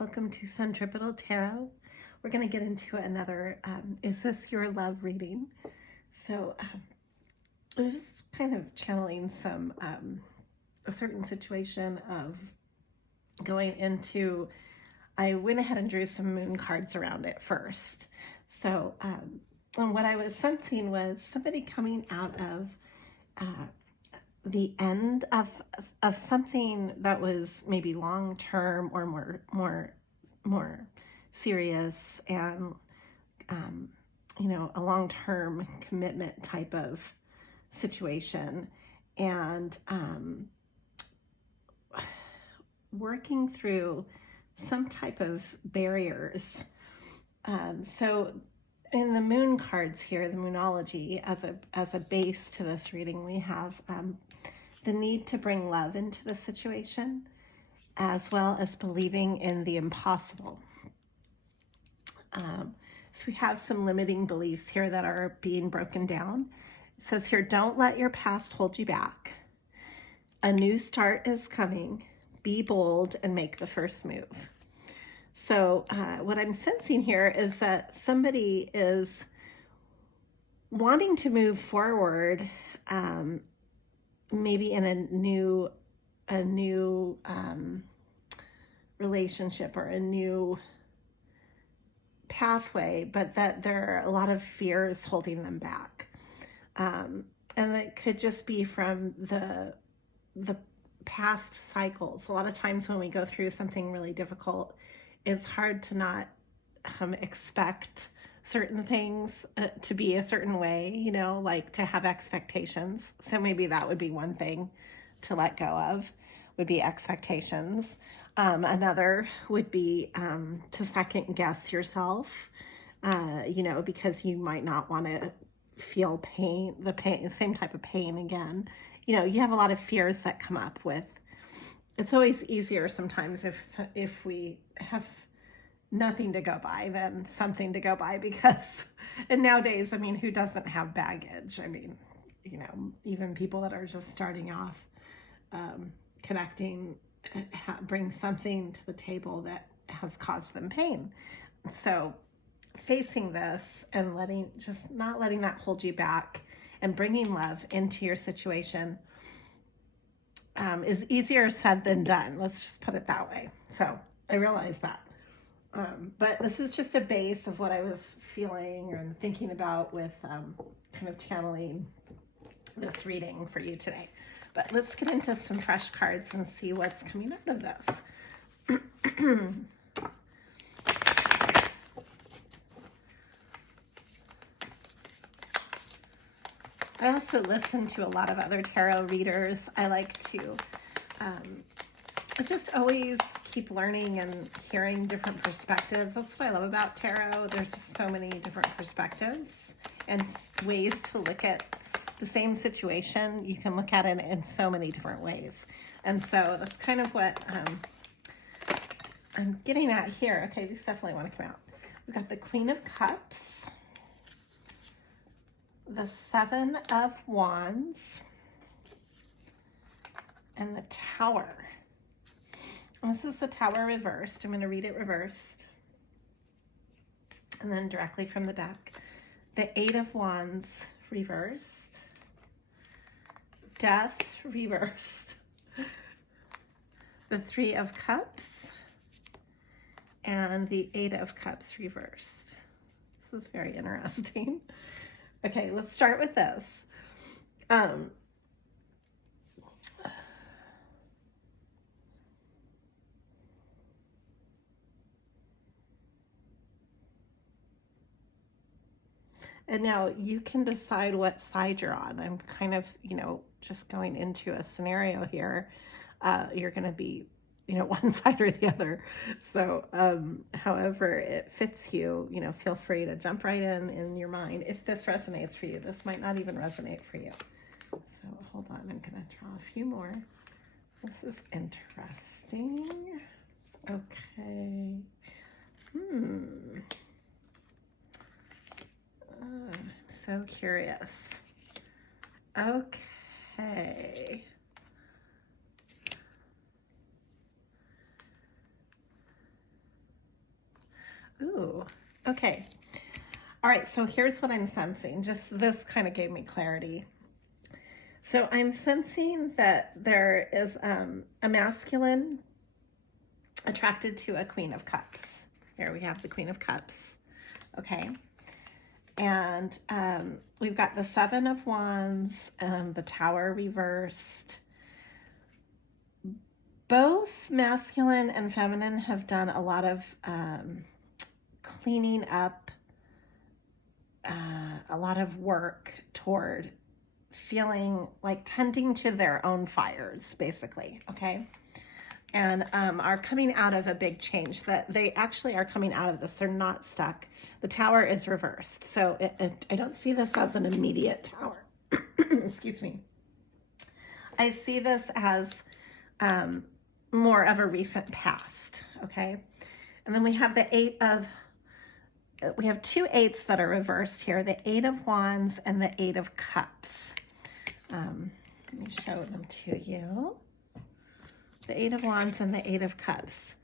Welcome to Centripetal Tarot. We're going to get into another Is This Your Love reading. So I was just kind of channeling some a certain situation of going into, I went ahead and drew some moon cards around it first. So and what I was sensing was somebody coming out of the end of something that was maybe long-term or more serious, and a long-term commitment type of situation, and working through some type of barriers. So in the moon cards here, the moonology, as a base to this reading, we have the need to bring love into the situation, as well as believing in the impossible. So we have some limiting beliefs here that are being broken down. It says here, don't let your past hold you back. A new start is coming. Be bold and make the first move. So what I'm sensing here is that somebody is wanting to move forward, maybe in a new relationship or a new pathway, but that there are a lot of fears holding them back. And it could just be from the past cycles. A lot of times when we go through something really difficult, it's hard to not expect certain things to be a certain way, like to have expectations. So maybe that would be one thing to let go of, would be expectations. Another would be to second guess yourself, because you might not want to feel the same type of pain again. You have a lot of fears that come up with. It's always easier sometimes if we have nothing to go by than something to go by, because, and nowadays, who doesn't have baggage? Even people that are just starting off, connecting, bring something to the table that has caused them pain. So facing this and not letting that hold you back and bringing love into your situation is easier said than done. Let's just put it that way. So I realize that. But this is just a base of what I was feeling and thinking about with kind of channeling this reading for you today. But let's get into some fresh cards and see what's coming out of this. I also listen to a lot of other tarot readers. I like to just always keep learning and hearing different perspectives. That's what I love about tarot. There's just so many different perspectives and ways to look at the same situation. You can look at it in so many different ways. And so that's kind of what I'm getting at here. Okay, these definitely want to come out. We've got the Queen of Cups, the Seven of Wands, and the Tower. And this is the Tower reversed. I'm going to read it reversed. And then directly from the deck, the Eight of Wands reversed, Death reversed, the Three of Cups, and the Eight of Cups reversed. This is very interesting. Okay, let's start with this. And now you can decide what side you're on. I'm kind of, just going into a scenario here. You're going to be, one side or the other. So, however it fits you, feel free to jump right in your mind. If this resonates for you, this might not even resonate for you. So hold on, I'm going to draw a few more. This is interesting. Okay. I'm so curious. Okay. Ooh, okay. All right, so here's what I'm sensing. Just this kind of gave me clarity. So I'm sensing that there is a masculine attracted to a Queen of Cups. Here we have the Queen of Cups. Okay. And we've got the Seven of Wands, the Tower reversed. Both masculine and feminine have done a lot of cleaning up, a lot of work toward feeling like tending to their own fires, basically, okay? And are coming out of a big change, that they actually are coming out of this. They're not stuck. The Tower is reversed. So I don't see this as an immediate Tower. Excuse me. I see this as more of a recent past, okay? And then we have we have two eights that are reversed here, the Eight of Wands and the Eight of Cups. Let me show them to you. The Eight of Wands and the Eight of Cups.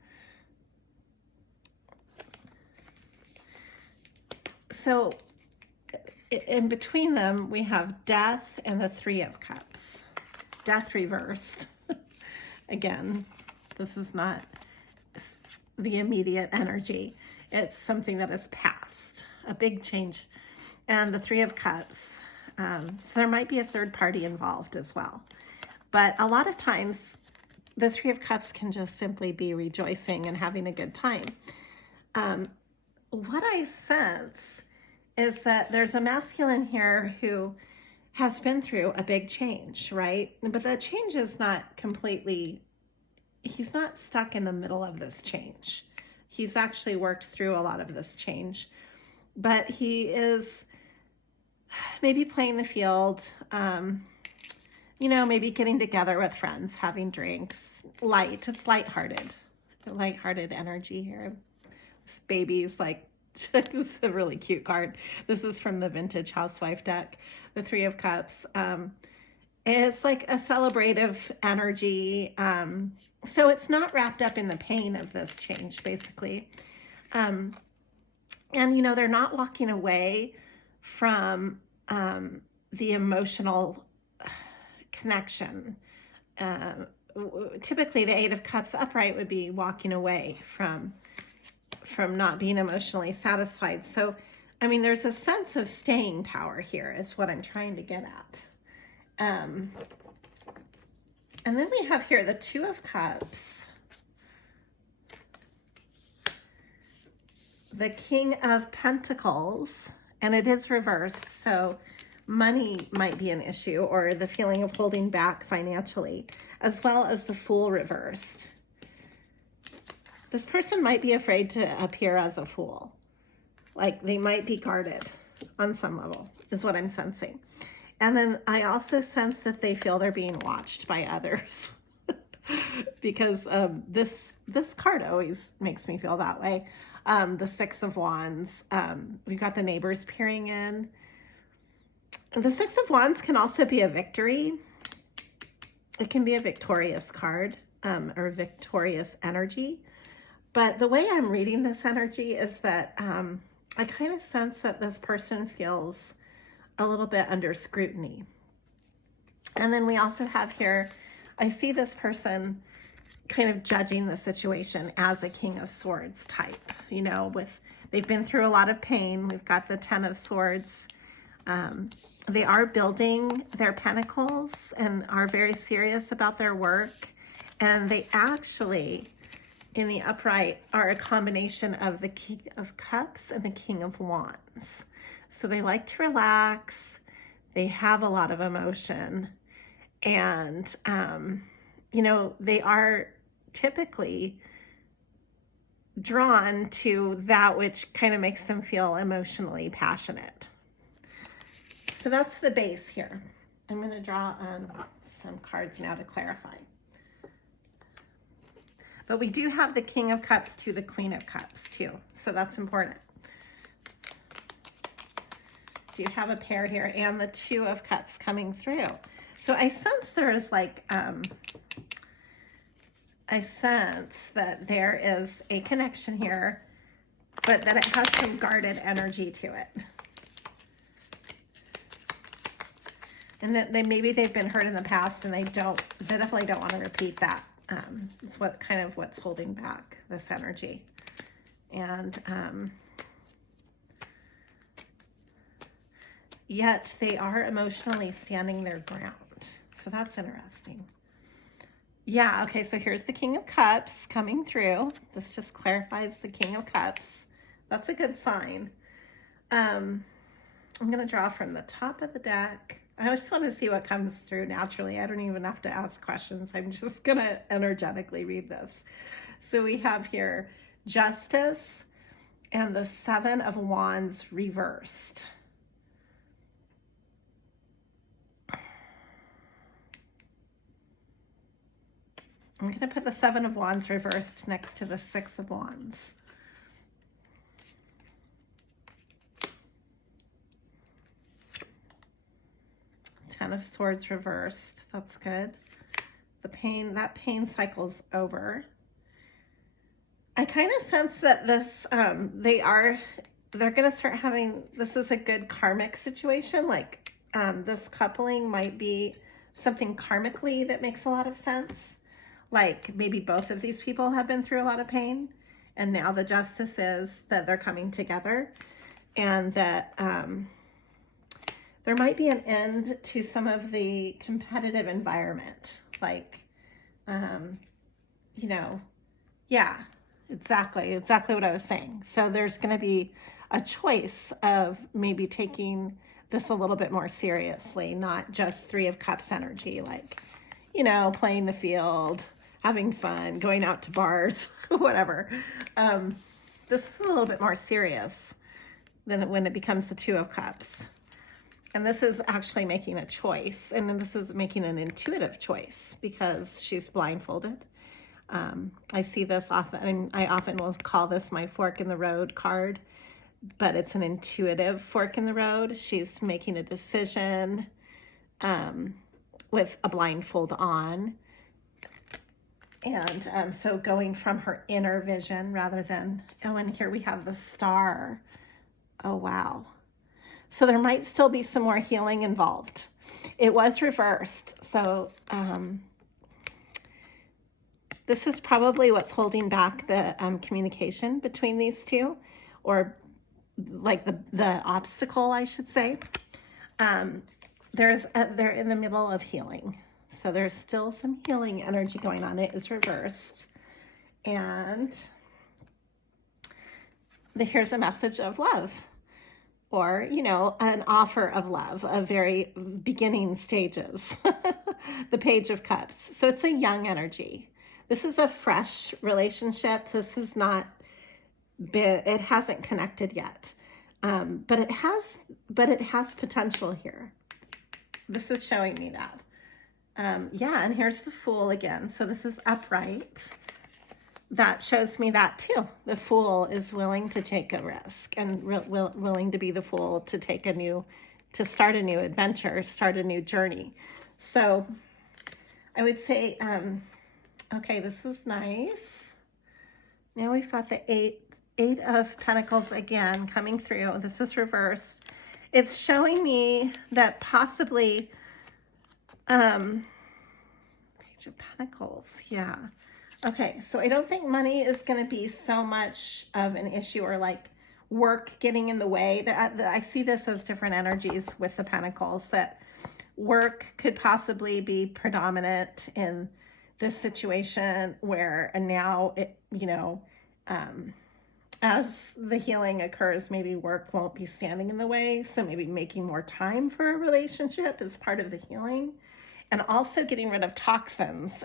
So in between them, we have Death and the Three of Cups. Death reversed. Again, this is not the immediate energy. It's something that is past, a big change. And the Three of Cups. So there might be a third party involved as well. But a lot of times, the Three of Cups can just simply be rejoicing and having a good time. What I sense is that there's a masculine here who has been through a big change, right? But the change is not completely, he's not stuck in the middle of this change. He's actually worked through a lot of this change, but he is maybe playing the field, you know, maybe getting together with friends, having drinks, it's lighthearted energy here. This baby's like, this is a really cute card. This is from the vintage housewife deck, the Three of Cups. It's like a celebrative energy. So it's not wrapped up in the pain of this change, basically. And, you know, they're not walking away from the emotional connection. Typically, the Eight of Cups upright would be walking away from not being emotionally satisfied. So, I mean, there's a sense of staying power here is what I'm trying to get at. And then we have here the Two of Cups, the King of Pentacles, and it is reversed. So money might be an issue, or the feeling of holding back financially, as well as the Fool reversed. This person might be afraid to appear as a fool. Like they might be guarded on some level, is what I'm sensing. And then I also sense that they feel they're being watched by others because this card always makes me feel that way. The Six of Wands, we've got the neighbors peering in. The Six of Wands can also be a victory. It can be a victorious card, or victorious energy. But the way I'm reading this energy is that I kind of sense that this person feels a little bit under scrutiny. And then we also have here, I see this person kind of judging the situation as a King of Swords type, you know, they've been through a lot of pain. We've got the Ten of Swords. They are building their pentacles and are very serious about their work. And they actually, in the upright, are a combination of the King of Cups and the King of Wands. So they like to relax. They have a lot of emotion. And, you know, they are typically drawn to that which kind of makes them feel emotionally passionate. So that's the base here. I'm going to draw some cards now to clarify. But we do have the King of Cups to the Queen of Cups too. So that's important. Do you have a pair here and the Two of Cups coming through? So I sense there's like, I sense that there is a connection here but that it has some guarded energy to it. And that maybe they've been hurt in the past and they definitely don't want to repeat that. It's what's holding back this energy. And yet they are emotionally standing their ground. So that's interesting. Yeah, okay, so here's the King of Cups coming through. This just clarifies the King of Cups. That's a good sign. I'm going to draw from the top of the deck. I just want to see what comes through naturally. I don't even have to ask questions. I'm just going to energetically read this. So we have here Justice and the Seven of Wands reversed. I'm going to put the Seven of Wands reversed next to the Six of Wands. Ten of Swords reversed. That's good. That pain cycle's over. I kind of sense that this, they're going to start having, this is a good karmic situation. Like this coupling might be something karmically that makes a lot of sense. Like maybe both of these people have been through a lot of pain, and now the justice is that they're coming together, and that there might be an end to some of the competitive environment. Like, yeah, exactly what I was saying. So there's going to be a choice of maybe taking this a little bit more seriously, not just Three of Cups energy, like, playing the field, having fun, going out to bars, whatever. This is a little bit more serious than when it becomes the Two of Cups. And this is actually making a choice. And then this is making an intuitive choice because she's blindfolded. I see this often, and I often will call this my fork in the road card, but it's an intuitive fork in the road. She's making a decision with a blindfold on. And so going from her inner vision rather than, and here we have the Star. Oh, wow. So there might still be some more healing involved. It was reversed. So this is probably what's holding back the communication between these two, or like the obstacle, I should say. They're in the middle of healing. So there's still some healing energy going on. It is reversed. And here's a message of love, or, an offer of love, of very beginning stages. The Page of Cups. So it's a young energy. This is a fresh relationship. This is not, it hasn't connected yet. But it has potential here. This is showing me that. Yeah, and here's the Fool again. So this is upright. That shows me that too. The Fool is willing to take a risk and willing to be the Fool to start a new adventure, start a new journey. So I would say, okay, this is nice. Now we've got the Eight of Pentacles again coming through. This is reversed. It's showing me that possibly, Page of Pentacles, yeah. Okay, so I don't think money is going to be so much of an issue, or like work getting in the way. I see this as different energies with the Pentacles, that work could possibly be predominant in this situation where, and now it, as the healing occurs, maybe work won't be standing in the way. So maybe making more time for a relationship is part of the healing. And also getting rid of toxins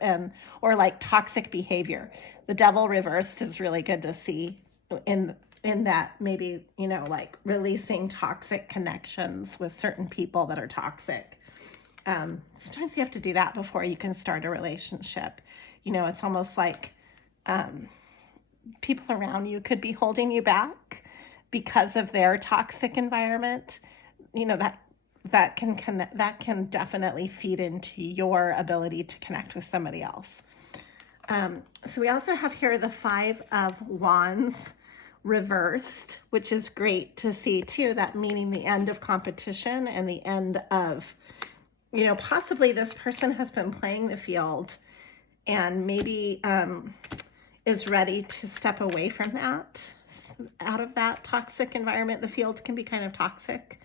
or like toxic behavior. The Devil reversed is really good to see in that, maybe, like releasing toxic connections with certain people that are toxic. Sometimes you have to do that before you can start a relationship. It's almost like people around you could be holding you back because of their toxic environment. That can definitely feed into your ability to connect with somebody else. So we also have here the Five of Wands, reversed, which is great to see too, that meaning the end of competition and the end of, you know, possibly this person has been playing the field and maybe is ready to step away from that, out of that toxic environment. The field can be kind of toxic,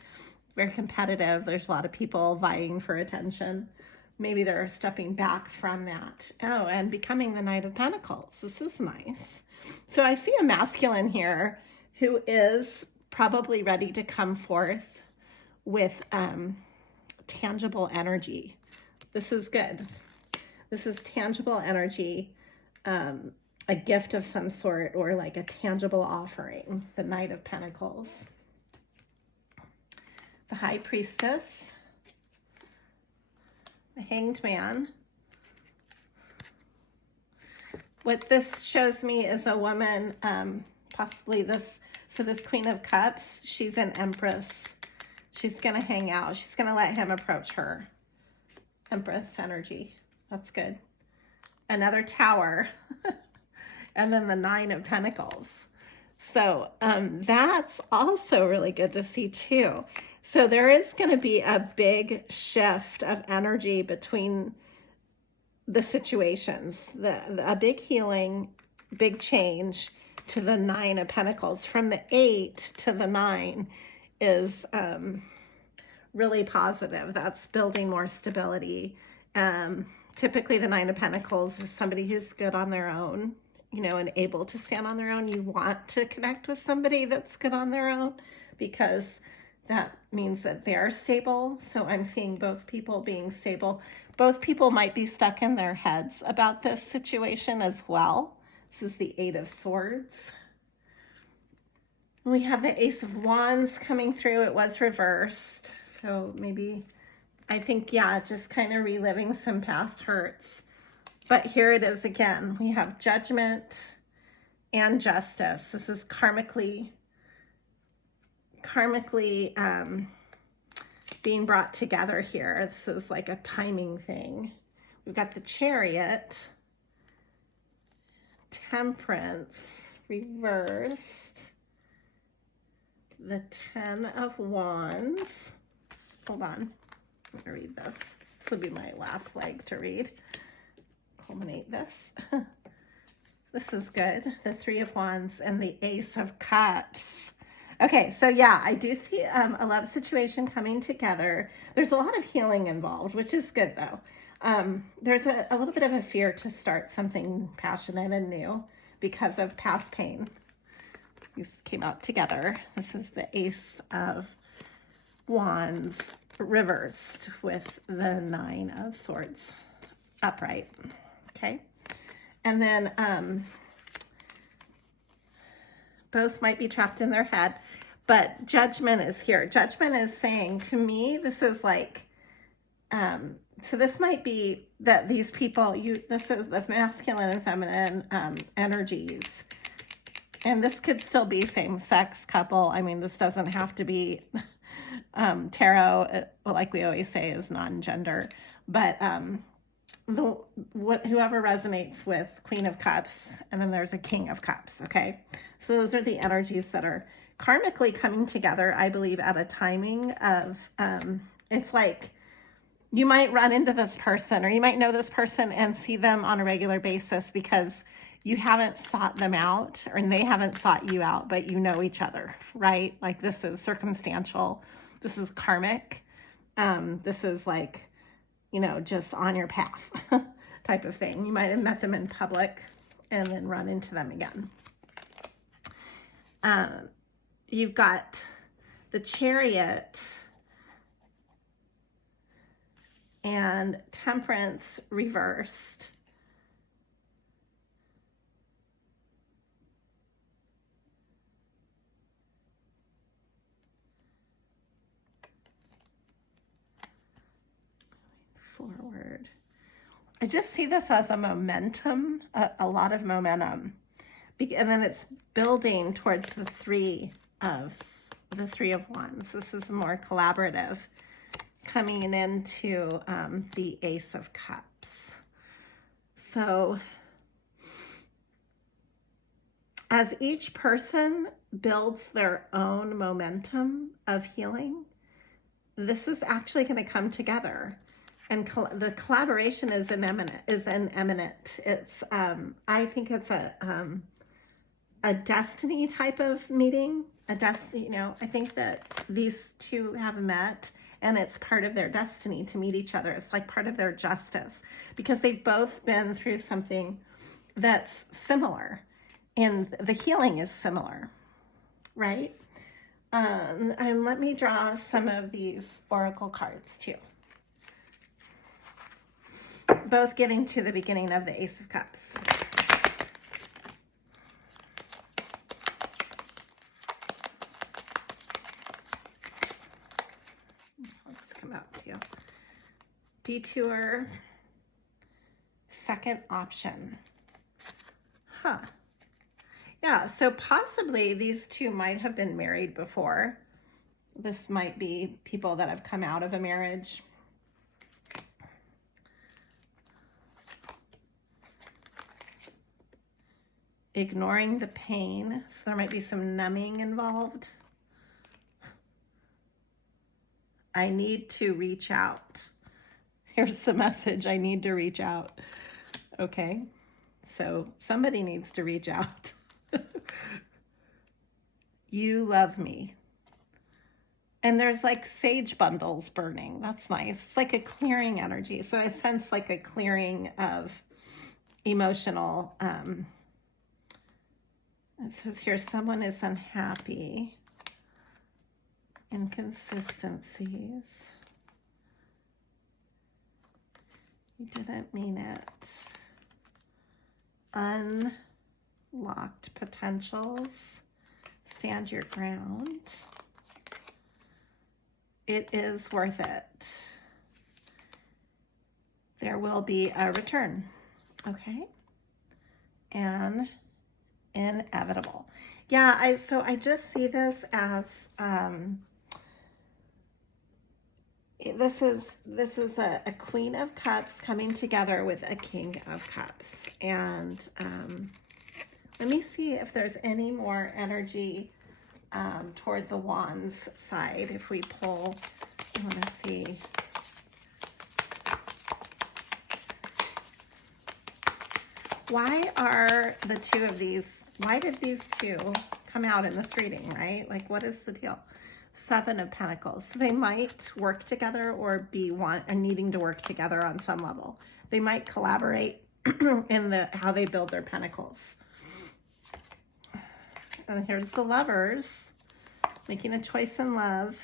very competitive. There's a lot of people vying for attention. Maybe they're stepping back from that. Oh, and becoming the Knight of Pentacles. This is nice. So I see a masculine here who is probably ready to come forth with tangible energy. This is good. This is tangible energy, a gift of some sort, or like a tangible offering, the Knight of Pentacles. The High Priestess, the Hanged Man. What this shows me is a woman, possibly this Queen of Cups, she's an Empress. She's going to hang out. She's going to let him approach her. Empress energy. That's good. Another Tower. And then the Nine of Pentacles. So that's also really good to see too. So there is going to be a big shift of energy between the situations, a big healing, big change to the Nine of Pentacles. From the 8 to the 9 is really positive. That's building more stability. Typically the Nine of Pentacles is somebody who's good on their own, you know, and able to stand on their own. You want to connect with somebody that's good on their own because that means that they're stable. So I'm seeing both people being stable. Both people might be stuck in their heads about this situation as well. This is the Eight of Swords. We have the Ace of Wands coming through. It was reversed. So maybe, I think, yeah, just kind of reliving some past hurts. But here it is again. We have Judgment and Justice. This is karmically being brought together here. This is like a timing thing. We've got the Chariot, Temperance reversed, the Ten of Wands. Hold on, I'm gonna read this. This will be my last leg to read. Culminate this. This is good. The Three of Wands and the Ace of Cups. Okay, so yeah, I do see a love situation coming together. There's a lot of healing involved, which is good though. There's a little bit of a fear to start something passionate and new because of past pain. These came out together. This is the Ace of Wands reversed with the Nine of Swords upright. Okay, and then both might be trapped in their head, but Judgment is here. Judgment is saying to me, this is like, so this might be that these people, this is the masculine and feminine energies, and this could still be same-sex couple. I mean, this doesn't have to be tarot, like we always say, is non-gender, but whoever resonates with Queen of Cups, and then there's a King of Cups. Okay, so those are the energies that are karmically coming together, I believe, at a timing of it's like you might run into this person, or you might know this person and see them on a regular basis because you haven't sought them out, or they haven't sought you out, but you know each other, right? Like this is circumstantial, this is karmic, this is like, you know, just on your path type of thing. You might have met them in public and then run into them again. You've got the Chariot and Temperance reversed. Forward. I just see this as a momentum, a lot of momentum. And then it's building towards the Three of Wands. This is more collaborative, coming into the Ace of Cups. So as each person builds their own momentum of healing, this is actually going to come together. And the collaboration is imminent. It's, I think it's a destiny type of meeting. I think that these two have met, and it's part of their destiny to meet each other. It's like part of their justice, because they've both been through something that's similar, and the healing is similar, right? And let me draw some of these oracle cards too. Both getting to the beginning of the Ace of Cups. Let's come out to detour, second option. Huh. Yeah, so possibly these two might have been married before. This might be people that have come out of a marriage. Ignoring the pain, so there might be some numbing involved. I need to reach out. Here's the message, I need to reach out. Okay, so somebody needs to reach out. You love me. And there's like sage bundles burning. That's nice. It's like a clearing energy. So I sense like a clearing of emotional, it says here, someone is unhappy. Inconsistencies. You didn't mean it. Unlocked potentials. Stand your ground. It is worth it. There will be a return. Okay. And inevitable. Yeah, so I just see this as this is a Queen of Cups coming together with a King of Cups. And let me see if there's any more energy toward the Wands side. If we pull, I want to see. Why are the two of these, why did these two come out in this reading, right? Like, what is the deal? Seven of Pentacles. So they might work together or be needing to work together on some level. They might collaborate in how they build their pentacles. And here's the Lovers making a choice in love.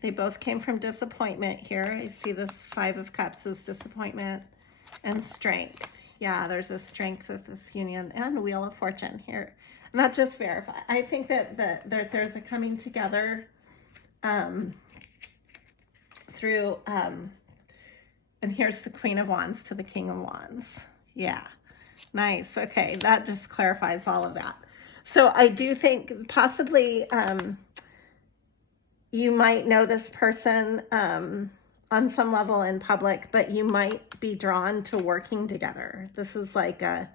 They both came from disappointment here. I see this Five of Cups as disappointment and strength. Yeah, there's a strength with this union, and Wheel of Fortune here. Not just verify. I think that there's a coming together through, and here's the Queen of Wands to the King of Wands. Yeah, nice. Okay, that just clarifies all of that. So I do think possibly you might know this person on some level in public, but you might be drawn to working together. This is like and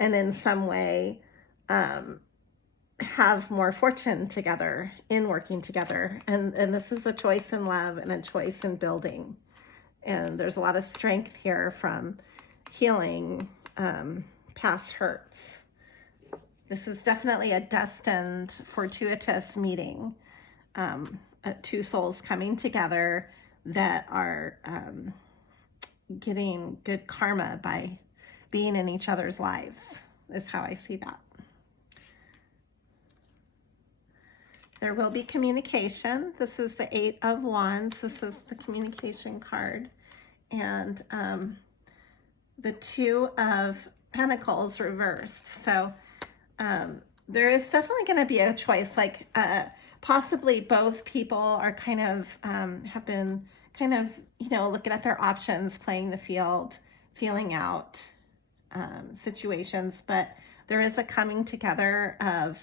in some way have more fortune together in working together. And this is a choice in love and a choice in building. And there's a lot of strength here from healing past hurts. This is definitely a destined, fortuitous meeting. Two souls coming together that are getting good karma by being in each other's lives, is how I see that. There will be communication. This is the Eight of Wands. This is the communication card. And the Two of Pentacles reversed. So there is definitely going to be a choice, like possibly both people are kind of have been kind of, looking at their options, playing the field, feeling out situations, but there is a coming together of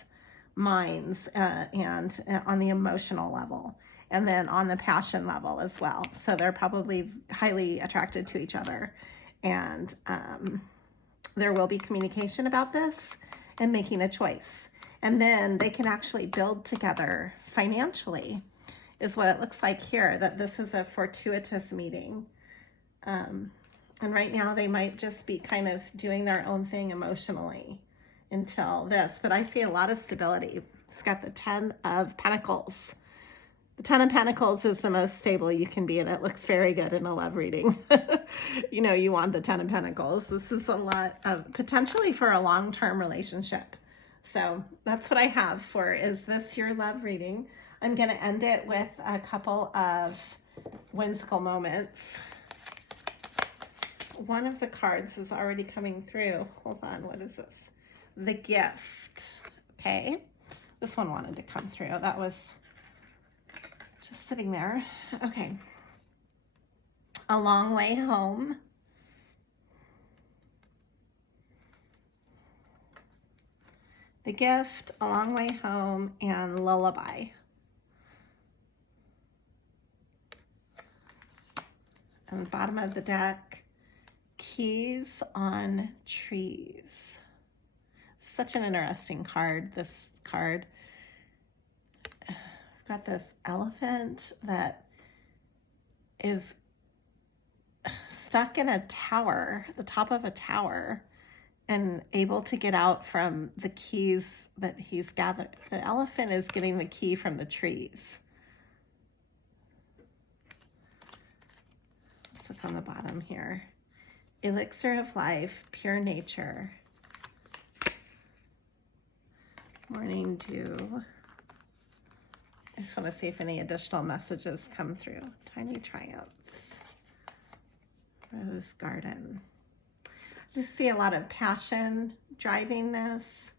minds and on the emotional level, and then on the passion level as well. So they're probably highly attracted to each other, and there will be communication about this. and making a choice. And then they can actually build together financially, is what it looks like here, that this is a fortuitous meeting. And right now they might just be kind of doing their own thing emotionally until this, but I see a lot of stability. It's got the 10 of Pentacles. The 10 of Pentacles is the most stable you can be, and it looks very good in a love reading. You know, you want the 10 of Pentacles. This is a lot of potentially for a long-term relationship. So that's what I have for, is this your love reading? I'm going to end it with a couple of whimsical moments. One of the cards is already coming through. Hold on, what is this? The gift. Okay. This one wanted to come through. That was just sitting there. Okay. A long way home. The gift, a long way home, and lullaby. On the bottom of the deck, keys on trees. Such an interesting card, this card. I've got this elephant that is stuck in a tower, the top of a tower, and able to get out from the keys that he's gathered. The elephant is getting the key from the trees. Let's look on the bottom here. Elixir of life, pure nature. Morning dew. I just want to see if any additional messages come through. Tiny triumphs. Rose garden. I just see a lot of passion driving this.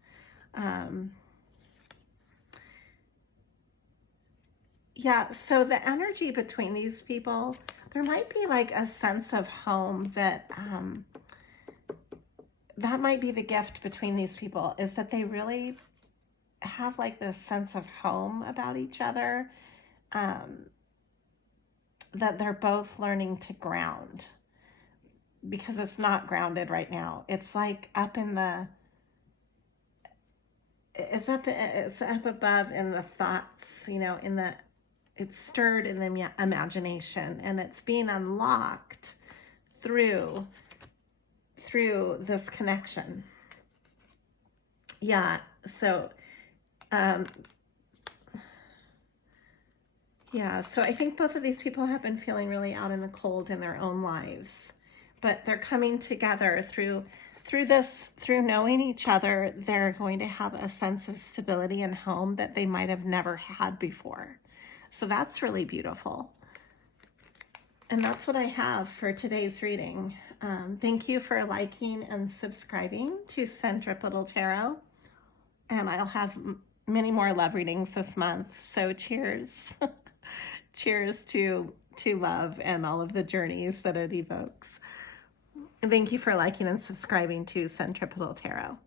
Yeah, so the energy between these people, there might be like a sense of home that that might be the gift between these people, is that they really have like this sense of home about each other, that they're both learning to ground, because it's not grounded right now. It's like up in the, it's up above in the thoughts, you know, in the, it's stirred in the imagination, and it's being unlocked through this connection. Yeah, so yeah, so I think both of these people have been feeling really out in the cold in their own lives, but they're coming together through this, through knowing each other. They're going to have a sense of stability and home that they might have never had before. So that's really beautiful. And that's what I have for today's reading. Thank you for liking and subscribing to Centripetal Tarot. And I'll have many more love readings this month. So cheers. Cheers to love and all of the journeys that it evokes. And thank you for liking and subscribing to Centripetal Tarot.